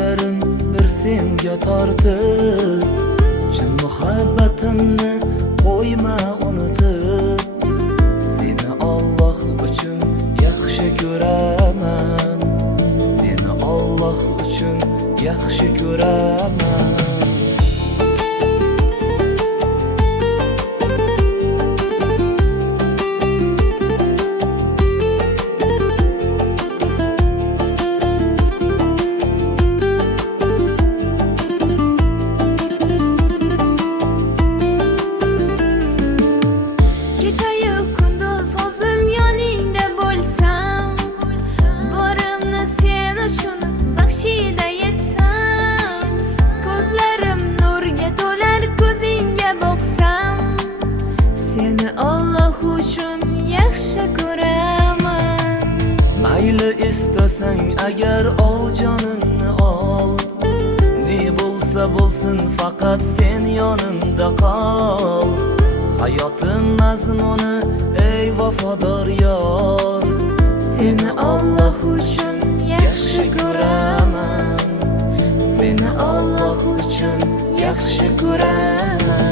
ko'zlarim bir senga tortib, chin muhabbatimni qo'yma unutib. Seni Alloh uchun yaxshi ko'raman, seni Alloh uchun yaxshi ko'raman. Kechayu kunduz o'zim yoningda bo'lsam, borimni sen uchun baxshida yetsam, ko'zlarim nurga to'lar ko'zingga boqsam, seni Alloh uchun yaxshi ko'raman. Mayli istasang agar ol jonimni ol, ne bo'lsa bo'lsin faqat sen yonimda qol. Hayotim mazmuni ey vafodor yor, Seni Alloh uchun yaxshi ko'raman, seni Alloh uchun yaxshi ko'raman.